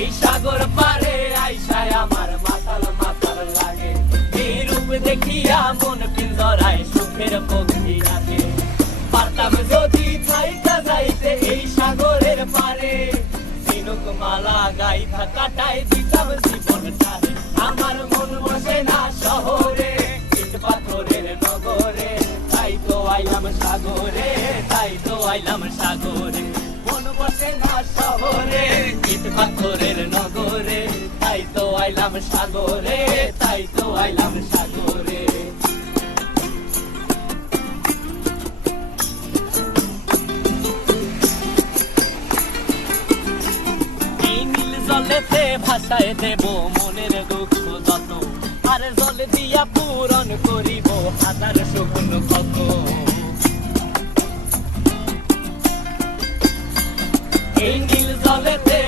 এই সাগর পারে আইসায় আমার মাতাল মাতাল লাগে। এই রূপ দেখিয়া মন পিঞ্জরায় সুখের পক্ষী রাখে। পারতাম যদি থাইকা যাইতে এই সাগরের পারে, ঝিনুক মালা গাইথা কাটাই দিতাম জীবনটারে। আমার মন বসে না শহরে, ইট পাথরের নগরে, তাই তো আইলাম সাগরে, তাই তো আইলাম সাগরে। মন বসে না শহরে, ইট পাথরের নগরে, তাই তো আইলাম সাগরে, তাই তো আইলাম সাগরে। জলেতে ভাষায় দেব মনের দুঃখ যত, আর জল দিয়া পূরণ করিব হাজার শুকনো ক্ষত। এই নীল জলেতে